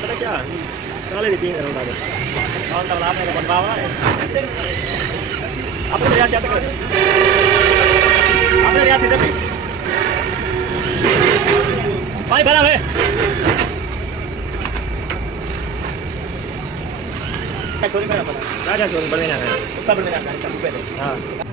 पता क्या काले नहीं करूँगा और तब आपने तो बनवा है अपने याद जाते कर अपने याद इधर पानी भरा है चोरी मेरा पता राजा चोरी बढ़ने जाना है उसका बढ़ने जाना है पहले हाँ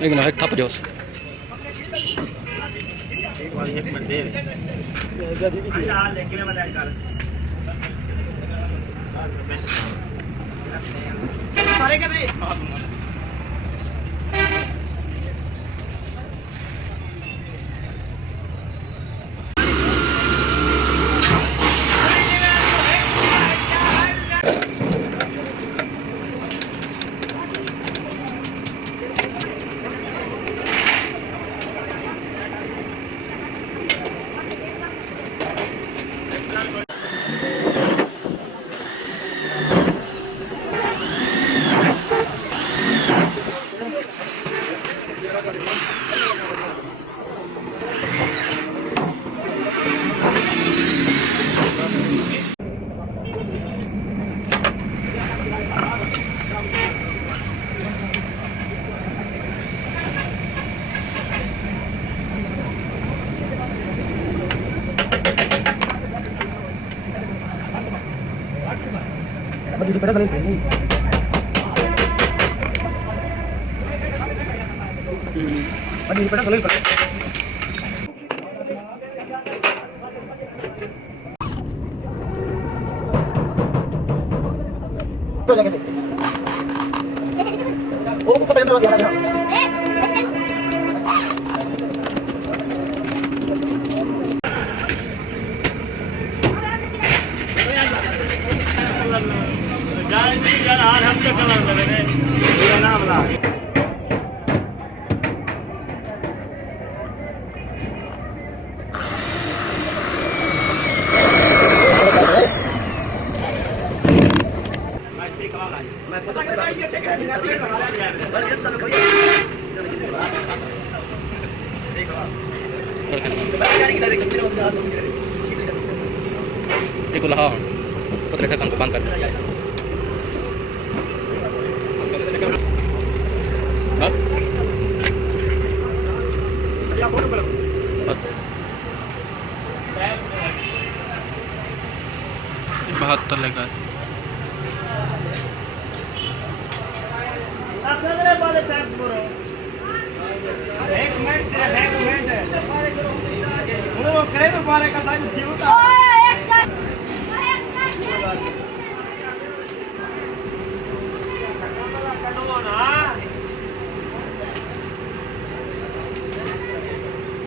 लेकिन एक थप जोश सारे क्या थे di depan saling ini. Di depan saling pakai. Oh, kota yang terlalu ada. Ikulah hang, putra kakang kebangkan. बहत्तर लगा एक मिनट करे तो बारे का